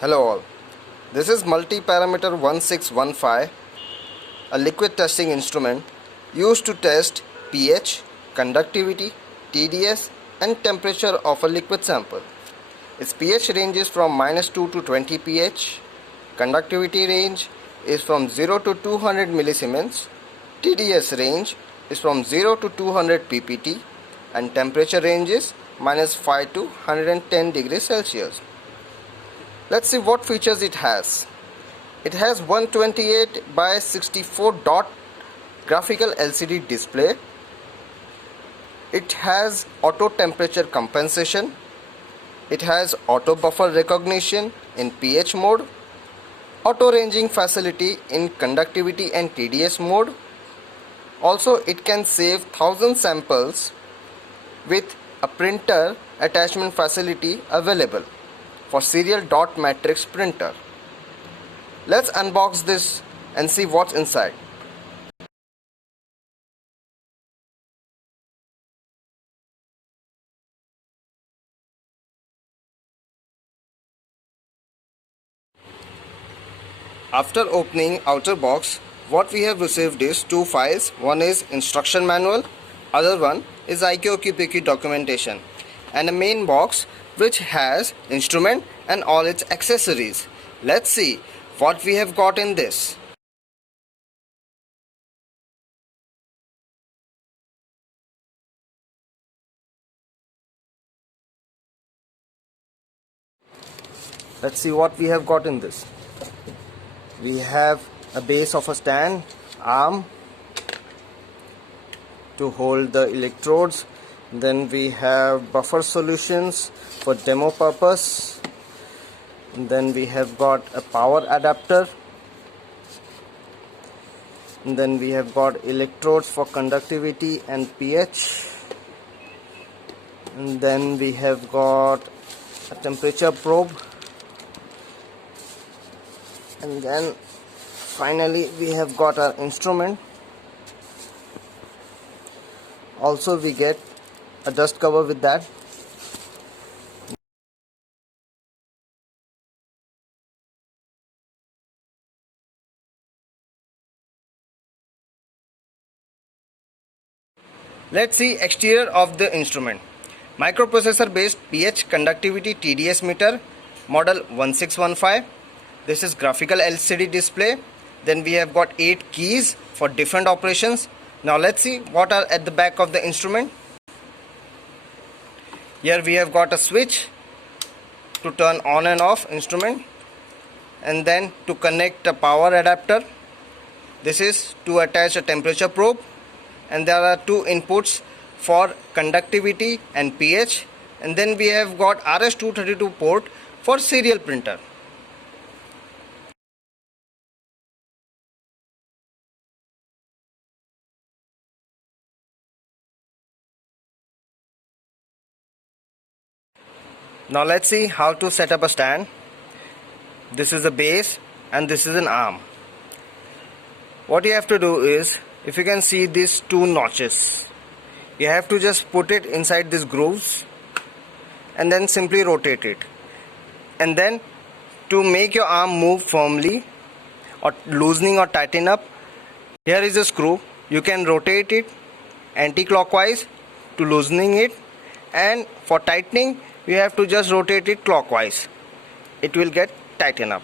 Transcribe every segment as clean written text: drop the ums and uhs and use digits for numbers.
Hello all, this is multi-parameter 1615, a liquid testing instrument used to test pH, conductivity, TDS and temperature of a liquid sample. Its pH ranges from -2 to 20 pH, conductivity range is from 0 to 200 millisiemens, TDS range is from 0 to 200 ppt and temperature range is -5 to 110 degrees Celsius. Let's see what features it has. It has 128 by 64 dot graphical LCD display. It has auto temperature compensation. It has auto buffer recognition in pH mode, auto ranging facility in conductivity and TDS mode. Also, it can save 1000 samples with a printer attachment facility available for serial dot matrix printer. Let's unbox this and see what's inside. After opening outer box, what we have received is two files. One is instruction manual, other one is IQOQPQ documentation, and a main box which has instrument and all its accessories. Let's see what we have got in this. Let's see what we have got in this. We have a base of a stand, arm to hold the electrodes. Then we have buffer solutions for demo purpose. And then we have got a power adapter. And then we have got electrodes for conductivity and pH. And then we have got a temperature probe. And then finally we have got our instrument. Also we get a dust cover with that. Let's see exterior of the instrument. Microprocessor based pH conductivity TDS meter, model 1615. This is graphical LCD display. Then we have got 8 keys for different operations. Now let's see what are at the back of the instrument. Here we have got a switch to turn on and off instrument, and then to connect a power adapter. This is to attach a temperature probe, and there are 2 inputs for conductivity and pH, and then we have got RS-232 port for serial printer. Now let's see how to set up a stand. This is a base and this is an arm. What you have to do is, if you can see these 2 notches, you have to just put it inside these grooves and then simply rotate it. And then to make your arm move firmly or loosening or tighten up, here is a screw. You can rotate it anti-clockwise to loosening it, and for tightening you have to just rotate it clockwise. It will get tightened up.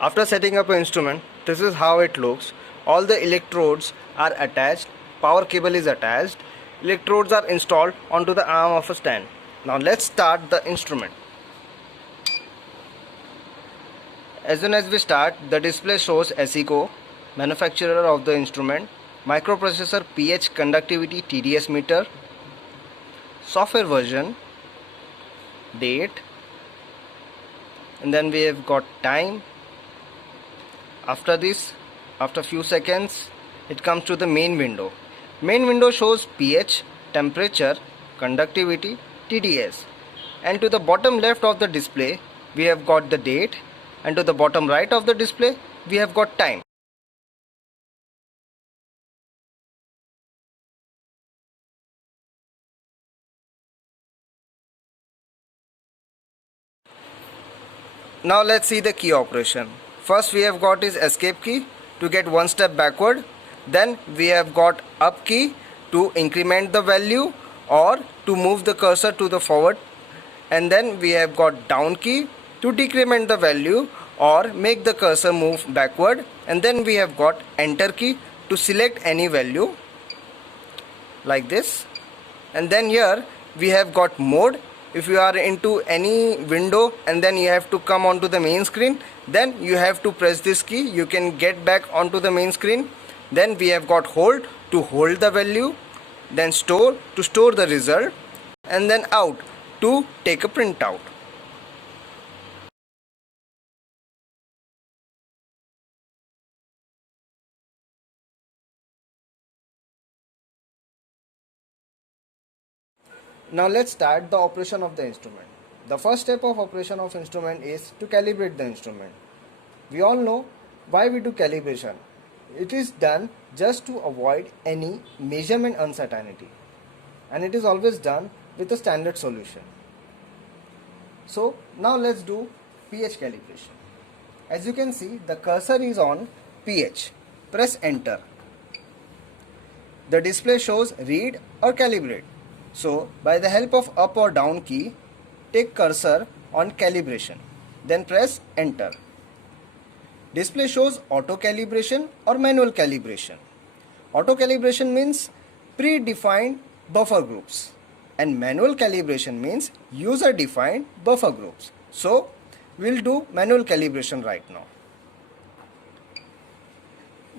After setting up an instrument, this is how it looks. All the electrodes are attached, power cable is attached, electrodes are installed onto the arm of a stand. Now let's start the instrument. As soon as we start, the display shows ASICO, manufacturer of the instrument, microprocessor pH conductivity TDS meter, software version, date, and then we have got time. After this, after few seconds, it comes to the main window. Main window shows pH, temperature, conductivity, TDS, and to the bottom left of the display we have got the date, and to the bottom right of the display we have got time. Now let's see the key operation. First we have got is escape key to get one step backward. Then we have got up key to increment the value or to move the cursor to the forward. And then we have got down key to decrement the value or make the cursor move backward. And then we have got enter key to select any value like this. And then here we have got mode. If you are into any window and then you have to come onto the main screen, then you have to press this key. You can get back onto the main screen. Then we have got hold to hold the value, then store to store the result, and then out to take a printout. Now let's start the operation of the instrument. The first step of operation of instrument is to calibrate the instrument. We all know why we do calibration. It is done just to avoid any measurement uncertainty, and it is always done with a standard solution. So now let's do pH calibration. As you can see, the cursor is on pH. Press enter. The display shows read or calibrate. So by the help of up or down key, take cursor on calibration, then press enter. Display shows auto calibration or manual calibration. Auto calibration means predefined buffer groups, and manual calibration means user defined buffer groups. So we'll do manual calibration right now.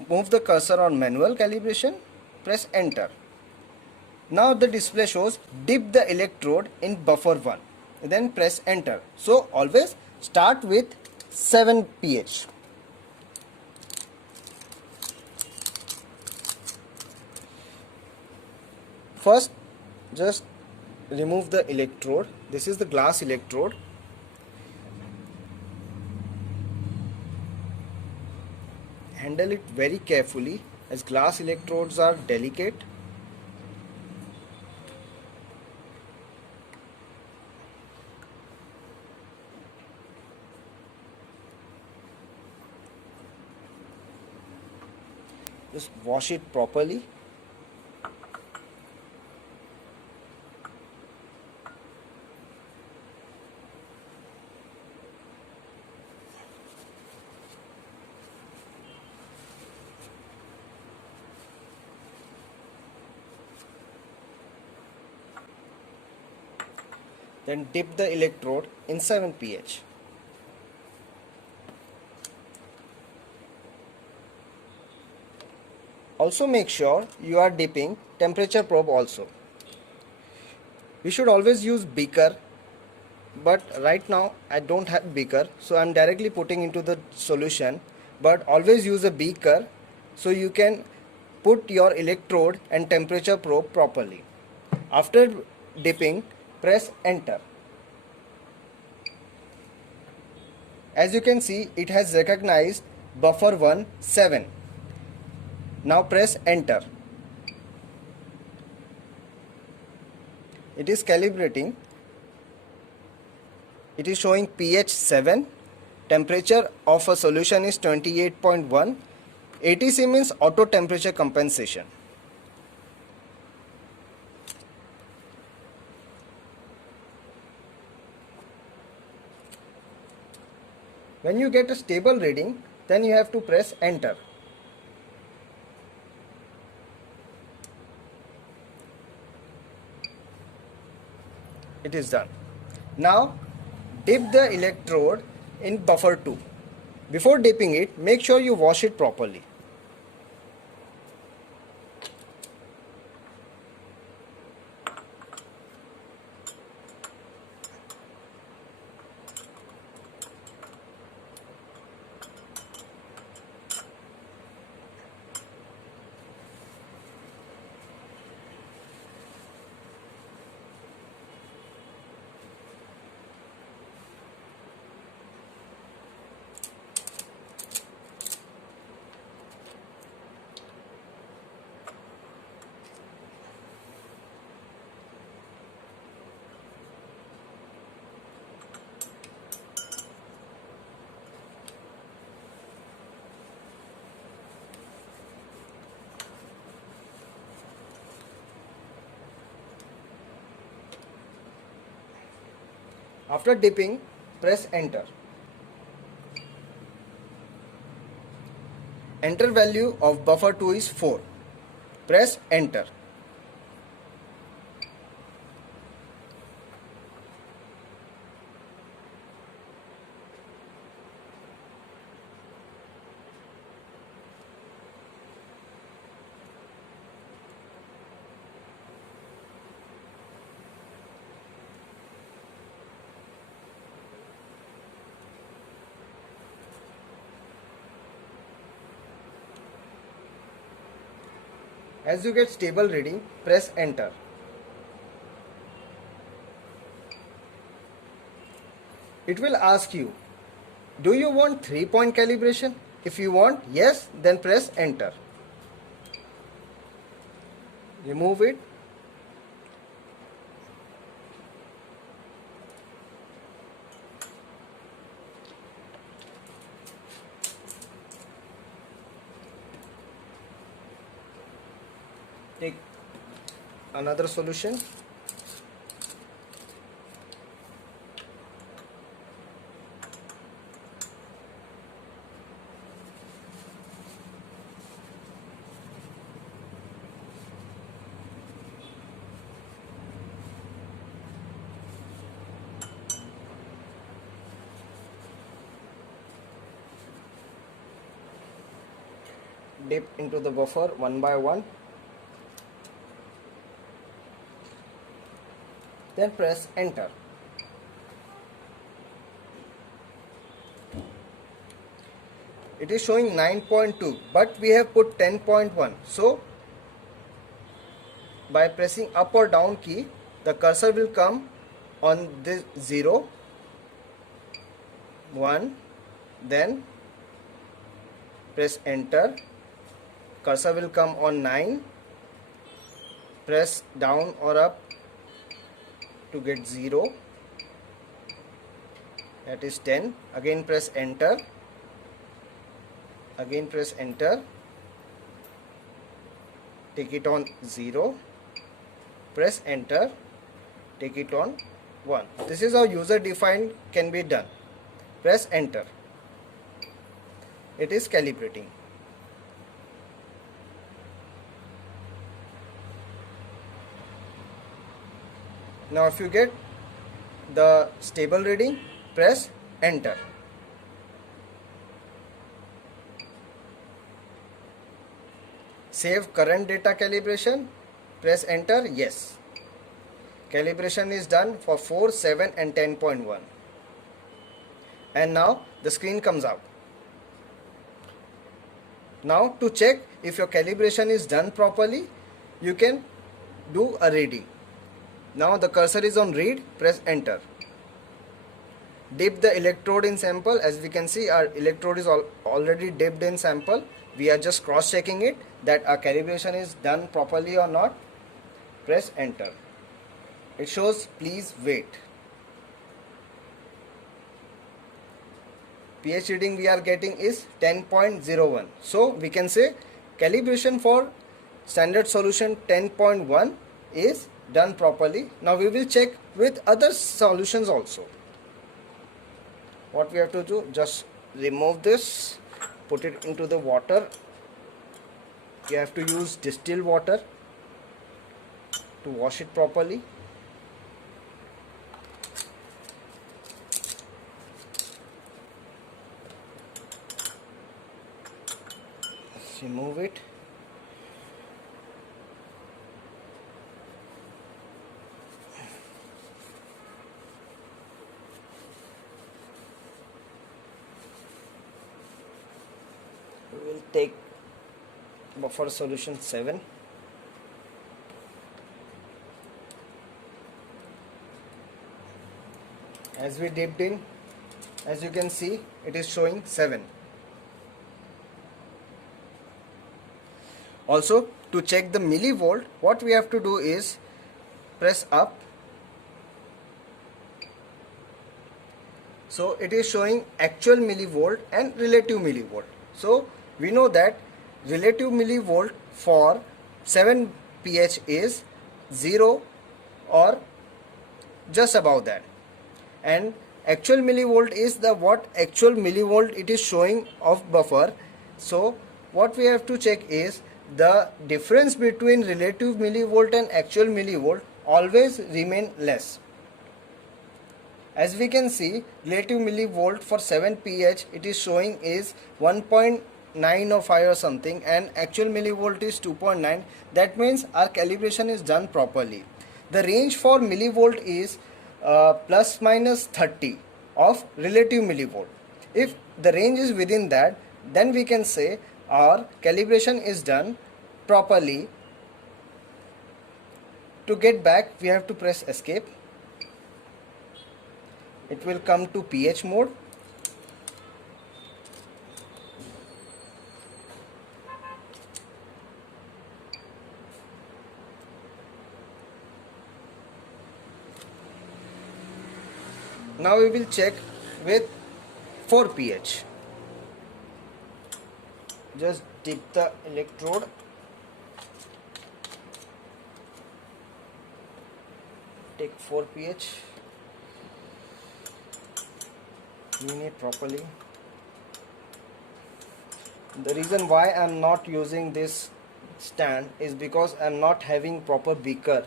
Move the cursor on manual calibration, press enter. Now the display shows dip the electrode in buffer 1, then press enter. So always start with 7 pH. First just remove the electrode. This is the glass electrode. Handle it very carefully as glass electrodes are delicate. Just wash it properly. Then dip the electrode in 7 pH. Also make sure you are dipping temperature probe also. We should always use beaker, but right now I don't have beaker, so I'm directly putting into the solution. But always use a beaker so you can put your electrode and temperature probe properly. After dipping, press enter. As you can see, it has recognized buffer 1 7. Now press enter. It is calibrating. It is showing pH 7. Temperature of a solution is 28.1. ATC means auto temperature compensation. When you get a stable reading, then you have to press enter. It is done. Now dip the electrode in buffer 2. Before dipping it, make sure you wash it properly. After dipping, press enter. Enter value of buffer 2 is 4. Press enter. As you get stable reading, press enter. It will ask you, do you want 3-point calibration? If you want yes, then press enter. Remove it. Take another solution. Dip into the buffer one by one. Then press enter. It is showing 9.2, but we have put 10.1. So by pressing up or down key, the cursor will come on this 0, 1, then press enter. Cursor will come on 9. Press down or up to get 0, that is 10. Again press enter. Again press enter. Take it on 0. Press enter. Take it on 1. This is how user defined can be done. Press enter. It is calibrating. Now if you get the stable reading, press enter. Save current data calibration, press enter, yes. Calibration is done for 4, 7 and 10.1. And now the screen comes out. Now to check if your calibration is done properly, you can do a reading. Now the cursor is on read, press enter. Dip the electrode in sample. As we can see, our electrode is already dipped in sample. We are just cross checking it that our calibration is done properly or not. Press enter. It shows please wait. pH reading we are getting is 10.01. So we can say calibration for standard solution 10.1 is done properly. Now we will check with other solutions also. What we have to do, just remove this, put it into the water. You have to use distilled water to wash it properly. Let's remove it. We will take buffer solution 7. As we dipped in, as you can see, it is showing 7. Also, to check the millivolt, what we have to do is press up. So it is showing actual millivolt and relative millivolt. So we know that relative millivolt for 7 pH is 0 or just above that. and actual millivolt is the what actual millivolt it is showing of buffer. So what we have to check is the difference between relative millivolt and actual millivolt always remain less. As we can see, relative millivolt for 7 pH it is showing is 1.9 or 5 or something, and actual millivolt is 2.9. That means our calibration is done properly. The range for millivolt is plus minus 30 of relative millivolt. If the range is within that, then we can say our calibration is done properly. To get back, we have to press escape. It will come to pH mode. Now we will check with 4 pH. Just dip the electrode. Take 4 pH. Clean it properly. The reason why I am not using this stand is because I am not having proper beaker,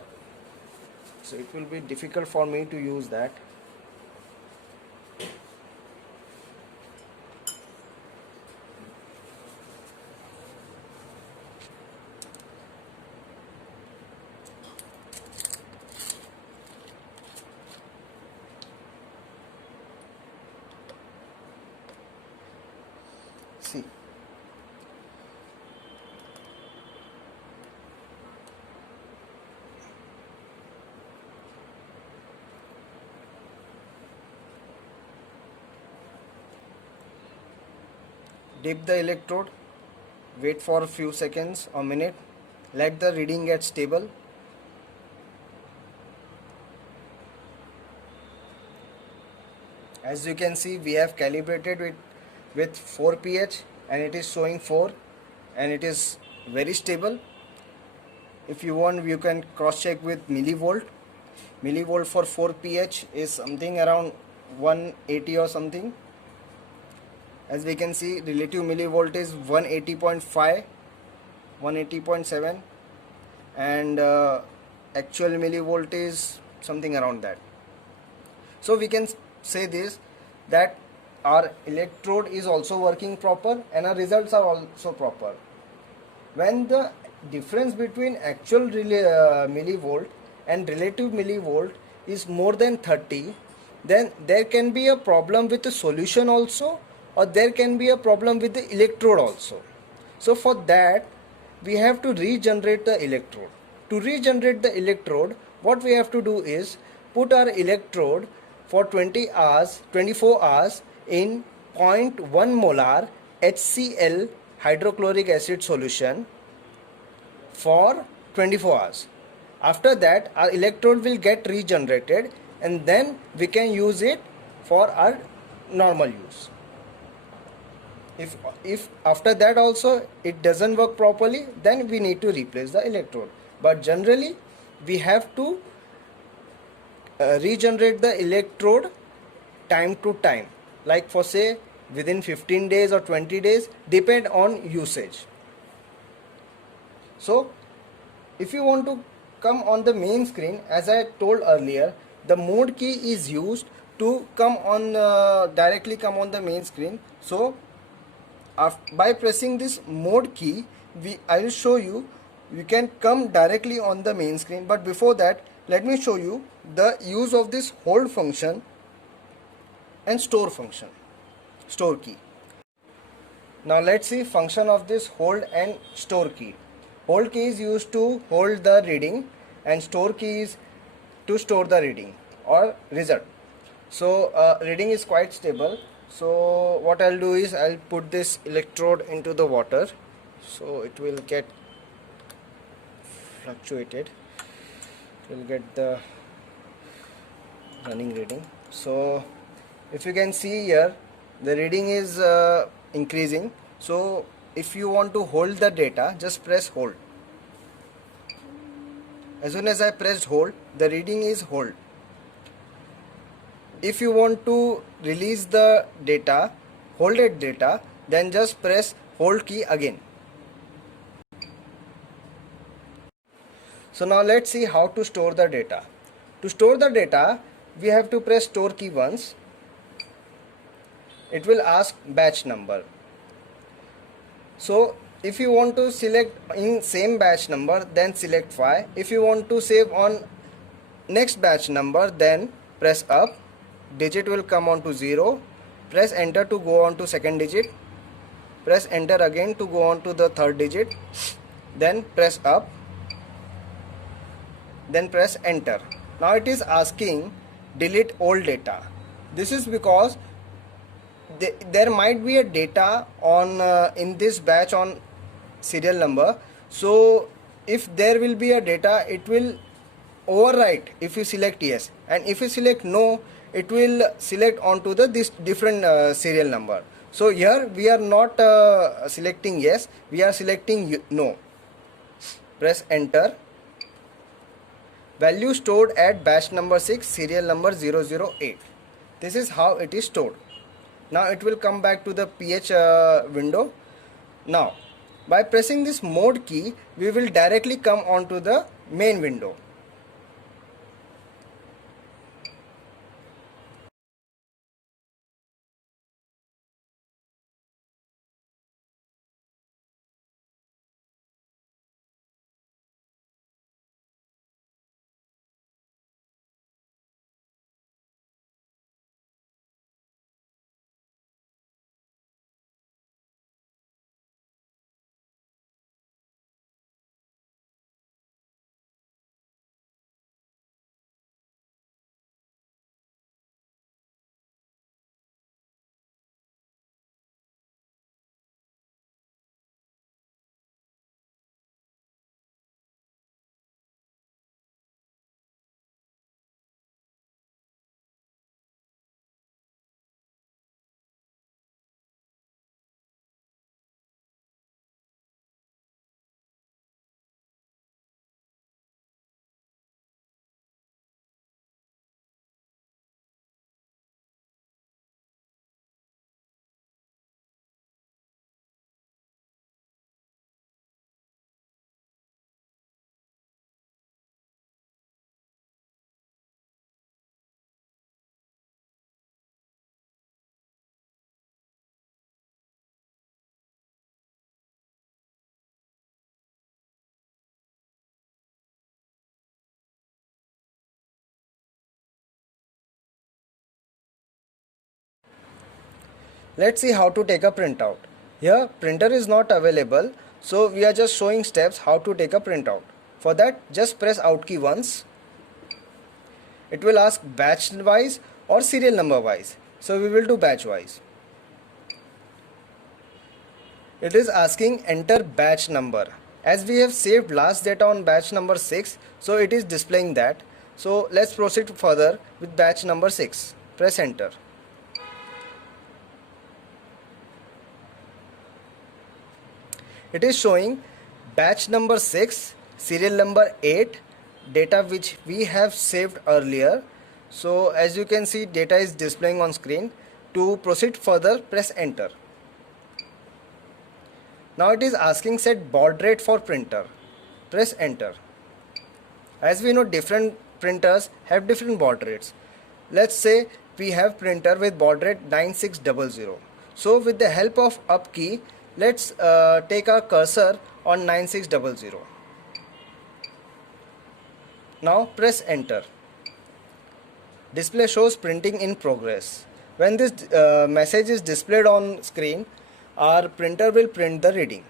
so it will be difficult for me to use that. See, dip the electrode, wait for a few seconds or minute, let the reading get stable. As you can see, we have calibrated with 4 pH and it is showing 4 and it is very stable. If you want, you can cross check with millivolt. Millivolt for 4 pH is something around 180 or something. As we can see, relative millivolt is 180.5, 180.7, and actual millivolt is something around that. So we can say this, that our electrode is also working proper and our results are also proper. When the difference between actual millivolt and relative millivolt is more than 30, then there can be a problem with the solution also, or there can be a problem with the electrode also. So for that, we have to regenerate the electrode. To regenerate the electrode, what we have to do is put our electrode for 20 hours, 24 hours in 0.1 molar HCl hydrochloric acid solution for 24 hours. After that, our electrode will get regenerated and then we can use it for our normal use. If after that also it doesn't work properly, then we need to replace the electrode. But generally, we have to regenerate the electrode time to time, like for say within 15 days or 20 days, depend on usage. So if you want to come on the main screen, as I told earlier, the mode key is used to come on directly come on the main screen. So by pressing this mode key, I will show you can come directly on the main screen. But before that, let me show you the use of this hold function and store function, store key. Now let's see function of this hold and store key. Hold key is used to hold the reading and store key is to store the reading or result. So reading is quite stable. So what I'll do is I'll put this electrode into the water, so it will get fluctuated, it will get the running reading. So if you can see here, the reading is increasing. So if you want to hold the data, just press hold. As soon as I pressed hold, the reading is hold. If you want to release the data, holded data, then just press hold key again. So now let's see how to store the data. To store the data, we have to press store key once. It will ask batch number. So if you want to select in same batch number, then select 5. If you want to save on next batch number, then press up. Digit will come on to 0. Press enter to go on to second digit. Press enter again to go on to the third digit. Then press up. Then press enter. Now it is asking delete old data. This is because there might be a data on in this batch on serial number. So if there will be a data, it will overwrite if you select yes, and if you select no, it will select onto the this different serial number. So here we are not selecting yes, we are selecting no. Press enter. Value stored at batch number 6, serial number 008. This is how it is stored. Now it will come back to the ph window. Now by pressing this mode key, we will directly come onto the main window. Let's see how to take a printout. Here printer is not available, so we are just showing steps how to take a printout. For that, just press out key once. It will ask batch wise or serial number wise, so we will do batch wise. It is asking enter batch number. As we have saved last data on batch number 6, so it is displaying that. So let's proceed further with batch number 6. Press enter. It is showing batch number 6, serial number 8, data which we have saved earlier. So as you can see, data is displaying on screen. To proceed further, press enter. Now it is asking set baud rate for printer. Press enter. As we know, different printers have different baud rates. Let's say we have printer with baud rate 9600. So with the help of up key, let's take our cursor on 9600. Now press enter. Display shows printing in progress. When this message is displayed on screen, our printer will print the reading.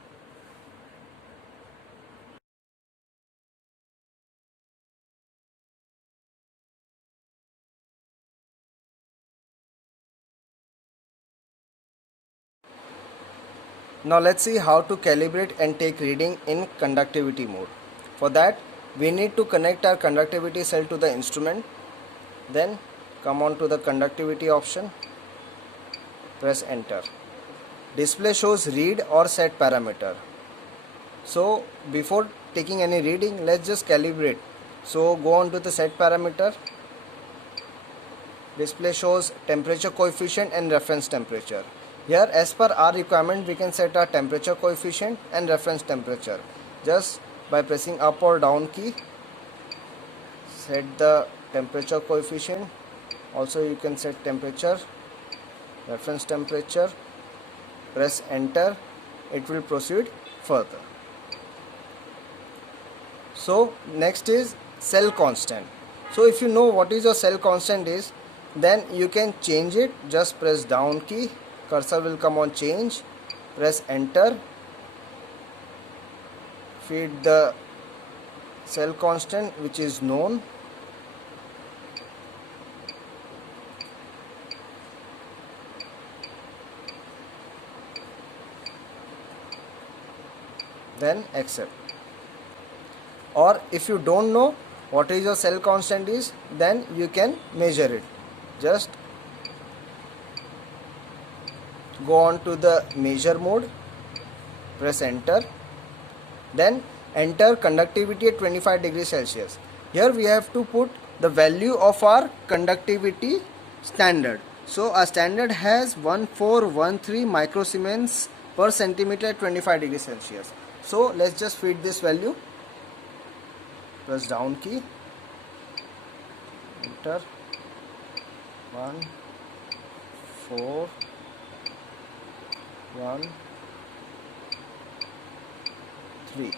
Now let's see how to calibrate and take reading in conductivity mode. For that, we need to connect our conductivity cell to the instrument. Then come on to the conductivity option. Press enter. Display shows read or set parameter. So before taking any reading, let's just calibrate. So go on to the set parameter. display shows temperature coefficient and reference temperature. Here, as per our requirement, we can set our temperature coefficient and reference temperature. Just by pressing up or down key, set the temperature coefficient. Also you can set temperature, reference temperature, press enter, it will proceed further. So next is cell constant. So if you know what is your cell constant is, then you can change it. Just press down key, cursor will come on change, press enter, feed the cell constant which is known. Then accept. Or if you don't know what is your cell constant is, then you can measure it. Just go on to the measure mode, press enter, then enter conductivity at 25 degrees Celsius. Here we have to put the value of our conductivity standard. So our standard has 1413 microsiemens per centimeter at 25 degrees Celsius. So let's just feed this value, press down key, enter, 1 4 1 3.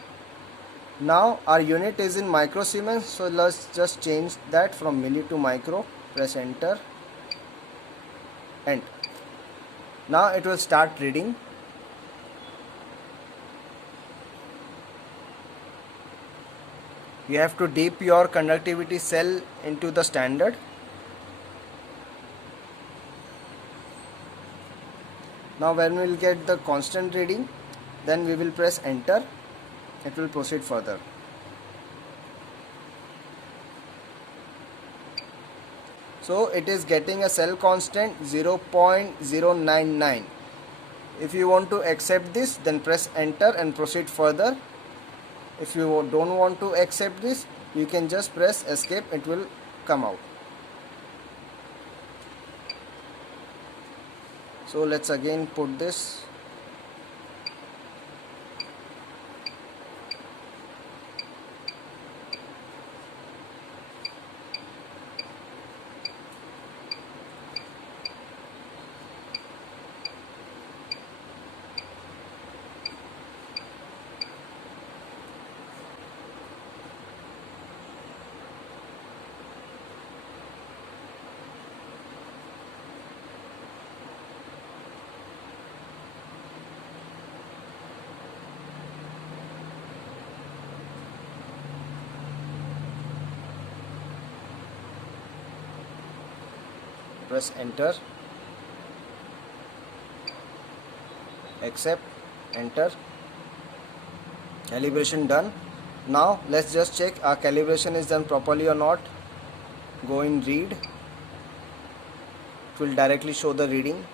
Now our unit is in microsiemens, so let's just change that from milli to micro, press enter, enter. Now it will start reading. You have to dip your conductivity cell into the standard. Now when we will get the constant reading, then we will press enter. It will proceed further. So it is getting a cell constant 0.099. If you want to accept this, then press enter and proceed further. If you don't want to accept this, you can just press escape, it will come out. So let's again put this. Press enter, accept, enter, calibration done. Now let's just check our calibration is done properly or not. Go in read, it will directly show the reading.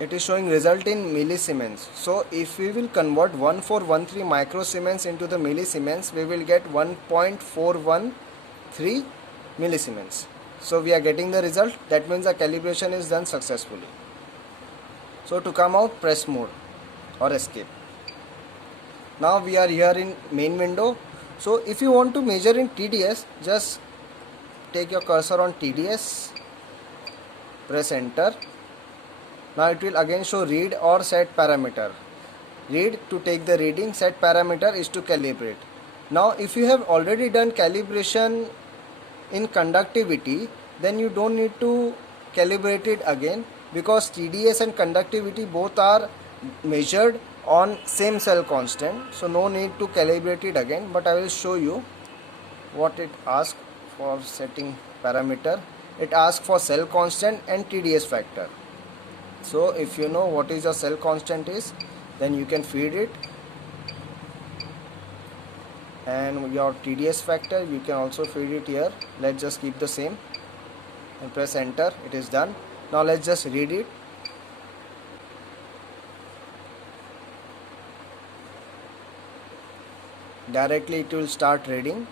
It is showing result in millisiemens. So if we will convert 1413 microsiemens into the millisiemens, we will get 1.413 millisiemens. So we are getting the result. That means the calibration is done successfully. So to come out, press mode or escape. Now we are here in main window. So if you want to measure in TDS, just take your cursor on TDS, press enter. Now it will again show read or set parameter. Read to take the reading, set parameter is to calibrate. Now if you have already done calibration in conductivity, then you don't need to calibrate it again, because TDS and conductivity both are measured on same cell constant. So no need to calibrate it again, but I will show you what it asks for setting parameter. It asks for cell constant and TDS factor. So if you know what is your cell constant is, then you can feed it, and your TDS factor you can also feed it here. Let's just keep the same and press enter. It is done. Now let's just read it. directly it will start reading.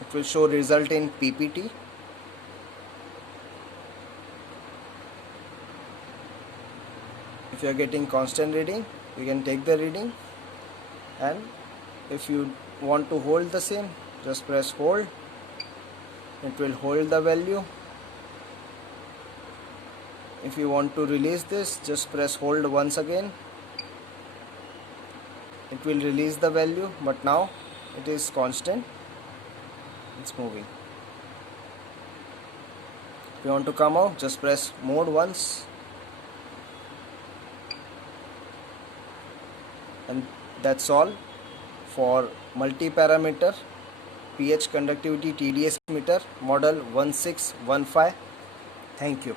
It will show result in PPT. If you are getting constant reading, you can take the reading, and if you want to hold the same, just press hold. It will hold the value. If you want to release this, just press hold once again. It will release the value, but now it is constant. It's moving. If you want to come out, just press mode once. And that's all for multi-parameter pH conductivity TDS meter model 1615. Thank you.